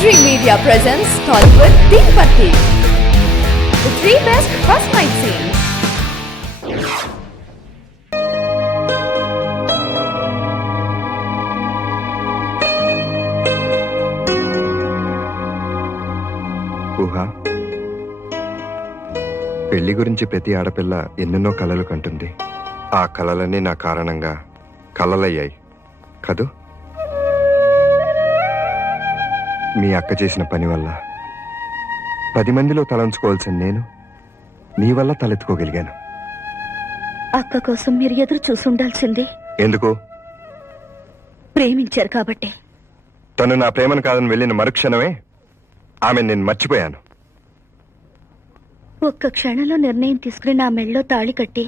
Dream Media presents Tollywood Deepati, the 3 best first night scenes. ఊహా, పెళ్లి గురించి ప్రతి ఆడపిల్ల ఎన్నెన్నో కలలు కంటుంది. ఆ కలలన్నీ నా కారణంగా కలలయ్యాయి కదూ. మీ అక్క చేసిన పని వల్ల 10 మందిలో తలంచుకోవాల్సిన నేను నీ వల్ల తలెత్తుకోగలిగాను. అక్క కోసం మీరు ఎదురు చూసుండాల్సింది. ఎందుకు? ప్రేమించారు కాబట్టి. తను నా ప్రేమను కాదని వెళ్ళిన మరుక్షణమే ఆమె నేను మర్చిపోయాను. ఒక్క క్షణంలో నిర్ణయం తీసుకుని నా మెళ్ళో తాళి కట్టి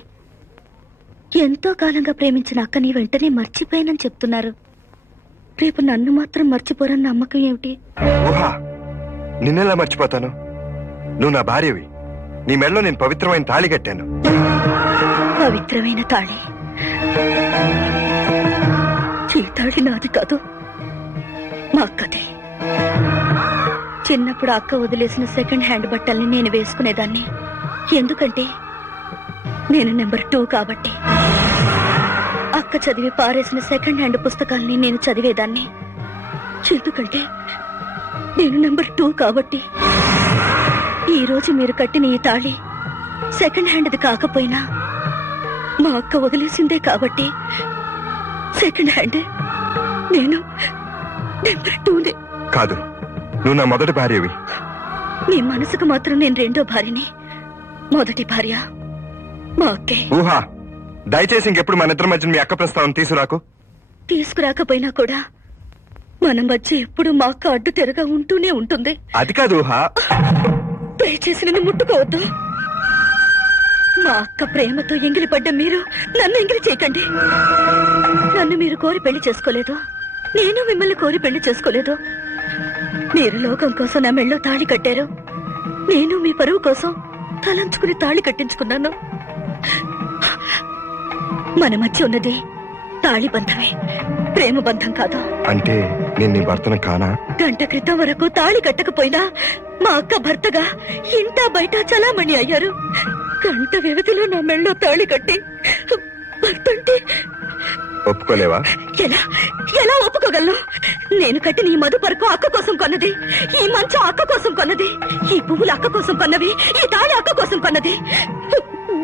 ఎంతో కాలంగా ప్రేమించిన అక్కని వెంటనే మర్చిపోయానని చెప్తున్నారు. రేపు నన్ను మాత్రం మర్చిపోరని నమ్మకం ఏమిటి? ఊహా, నిన్నెలా మర్చిపోతాను? నువ్వు నా భార్యవి. నీ మెళ్ళో నేను పవిత్రమైన తాళి కట్టాను. పవిత్రమైన తాళి? ఈ తాళి నాది కాదు, మా అక్కది. చిన్నప్పుడు అక్క వదిలేసిన సెకండ్ హ్యాండ్ బట్టల్ని నేను వేసుకునేదాన్ని. ఎందుకంటే నేను నెంబర్ 2 కాబట్టి. అక్క చదివి పారేసిన సెకండ్ హ్యాండ్ పుస్తకాల్ని నేను చదివేదాన్ని. ఎందుకంటే నేను నెంబర్ 2 కాబట్టి. ఈ రోజు మీరు కట్టిన ఈ తాళి సెకండ్ హ్యాండ్ది కాకపోయినా మా అక్క వదిలేసిందే కాబట్టి సెకండ్ హ్యాండ్. నేను నెంబర్ 2ని కాదు, నువ్వు నా మొదటి భార్యవి. మీ మనసుకు మాత్రం నేను రెండో భార్యని. మొదటి భార్య మా అక్కే. ఊహా, దయచేసి ఇంకెప్పుడు మన ఇద్దరి మధ్య మీ అక్క ప్రస్తావన తీసుకురాకు. తీసుకురాకపోయినా కూడా మన మధ్య ఎప్పుడు మా అక్క అడ్డు తెరగా ఉంటూనే ఉంటుంది. అది కాదు ఊహా. దయచేసి నన్ను ముట్టుకోవద్దు. మా అక్క ప్రేమతో ఎంగిలిపడ్డ మీరు నన్ను ఎంగిలి చేయకండి. నన్ను మీరు కోరి పెళ్లి చేసుకోలేదు, నేను మిమ్మల్ని కోరి పెళ్లి చేసుకోలేదు. మీరు లోకం కోసం నా మెళ్ళో తాళి కట్టారు, నేను మీ పరువు కోసం తలంచుకుని తాళి కట్టించుకున్నాను. మన మధ్య ఉన్నది తాళి బంధమే, ప్రేమ బంధం కాదు. అంటే నేను నీ భర్తను కానా? గంట క్రితం వరకు తాళి కట్టకపోయినా మా అక్క భర్తగా ఇంటా బయట చలామణి అయ్యారు. గంట వ్యవధిలో నా మెళ్ళో తాళి కట్టి భర్తంటే ఒప్పుకోలేవా? ఎలా ఎలా ఒప్పుకోగలను? నేను కట్టిన ఈ మధుపరకు అక్క కోసం కొన్నది, ఈ మంచం అక్క కోసం కొన్నది, ఈ పువ్వులు అక్క కోసం కొన్నవి, ఈ తాళి అక్క కోసం కొన్నది.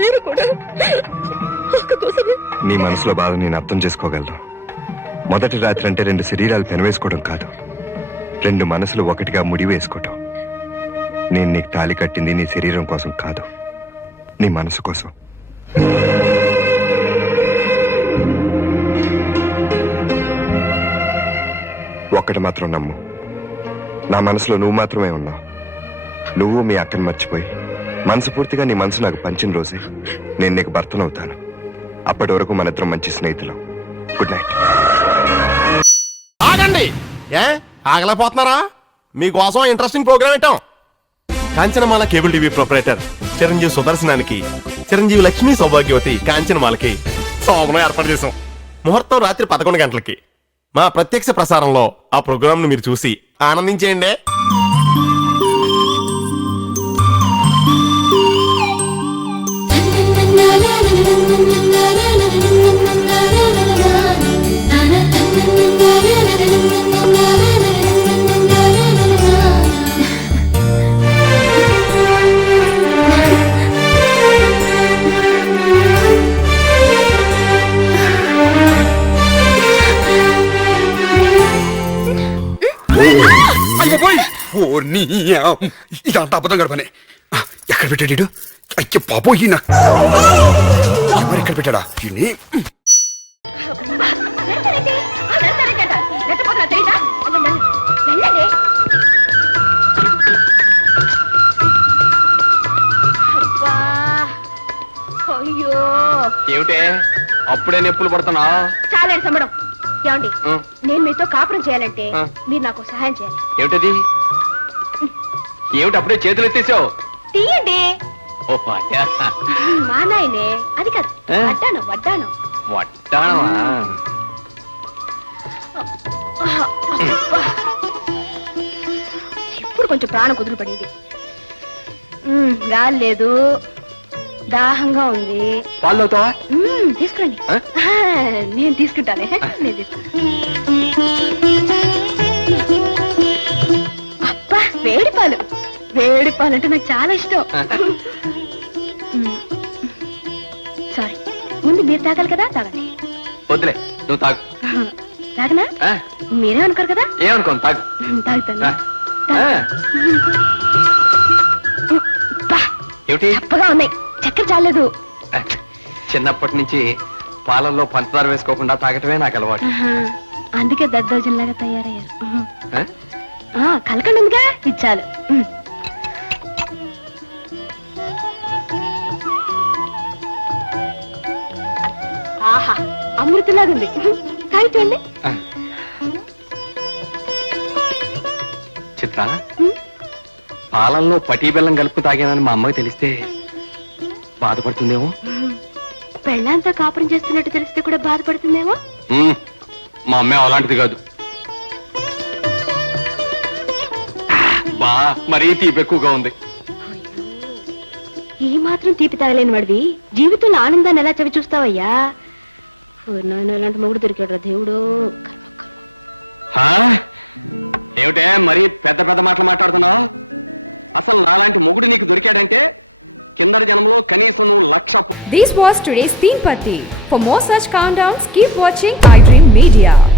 మీరు కూడా అక్క కోసమే. నీ మనసులో బాధ నేను అర్థం చేసుకోగలను. మొదటి రాత్రి అంటే 2 శరీరాలు పెనవేసుకోవడం కాదు, 2 మనసులు ఒకటిగా ముడి వేసుకోవటం. నేను నీకు తాళి కట్టింది నీ శరీరం కోసం కాదు, నీ మనసు కోసం. ఒక్కటి మాత్రం నమ్ము, నా మనసులో నువ్వు మాత్రమే ఉన్నావు. నువ్వు మీ అక్కని మర్చిపోయి మనస్ఫూర్తిగా నీ మనసు నాకు పంచిన రోజే నేను నీకు భర్తనవుతాను. అప్పటి వరకు మన ఇద్దరం మంచి స్నేహితులు. Good night. ఆగండి, ఏ ఆగలేకపోతున్నారా? మీకోసం ఇంట్రెస్టింగ్ ప్రోగ్రామ్ పెట్టాం. Kanchanamala cable TV proprietor Chiranjeevi సుదర్శనానికి, చిరంజీవి లక్ష్మీ సౌభాగ్యవతి కాంచనమాలకి శోభనం ఏర్పాటు చేశాం. ముహూర్తం రాత్రి 11 గంటలకి. మా ప్రత్యక్ష ప్రసారంలో ఆ ప్రోగ్రామ్ ను మీరు చూసి ఆనందించేయండి. ఇదంతా అబద్ధం గడపనే. ఎక్కడ పెట్టాడు? అయ్యో పాపో, ఈయన మరి ఎక్కడ పెట్టాడా? అయ్యో, ఏమిటే అప్పుడే నొప్పులు పడుతున్నా? చాలండి సంబడం. ఏమండి, నేను మీతో కాపురం చేయాలంటే మీరు నాకు సహాయం చేయాలి. ఏమిటది? ఏమిటి అప్పుడే చేతులు ఎత్తేసావు? తీయండి. ఓ మా నాయనే, అది కాదు, వడ్డాను వడ్డాను. వడ్డానమా? ఇప్పుడు కొంచెం ప్రాణం కుదురు పడింది. గాలి లేదు, దాహంగా ఉంది. పాలు అవుతావా? తీసుకురండి. ఆ? నేను తీసుకుంటానే, నేను తీసుకుంటాను. అబ్బా, వేడి పాలు. వేడి పాలు అంటే నాకు చాలా ఇష్టం. సారీ, ముందు మీరు తాగాలి కదా, తాగండి. వద్దులే, నువ్వు తాగు. తాగనా? ఆ? మీరే అనుకోరు కదా. ఏమనుకోను, తాగు. తాగుతాను. ఆ. ఆ. బా, ఏమిటి? చప్పగా ఉన్నాయి, చక్కెర చాలేదు. చిన్నప్పటి నుంచి పాలల్లో పంచదార వేసుకోకుండా తాగటమే నాకు అలవాటు. అందుకే దద్దోజనలాగా తయారయ్యారు. ఆ? కలకండి ఉందిగా, ఇచ్చాలు. ఆహా, అమృతంలాగా ఉంది. తాగి చూడండి. ఆ. చిత్ర, పాలల్లో పటీ బెల్లం కలుపు తాగానని మా అమ్మకి తెలిస్తే బాధపడుతుందేమో. పెళ్ళాంతో కాపురం చేస్తున్నట్టు తెలిస్తే కూడా బాధపడుతుందేమో. మా అమ్మే అలాంటిది కాదు. బా, మరీ తీపి ఎక్కువగా ఉంది. ఈ మాత్రం తీపి తాగలేని వాడివి జీవితంలో ఆనందాన్ని ఎలా చవి చూస్తావయ్యా? నాన్న ఎలాంటి మొగుడు దొరికాడు దేవుడు. ఏమిటే మరీ పెద్ద పెద్ద మాటలు మాట్లాడుతున్నావు? అసలు నాలాంటి మొగుడు నీకు దొరికాడంటే కిందటి జన్మలో కనీసం నువ్వు 1,00,000. This was today's Teen Party. For more such countdowns, keep watching iDream Media.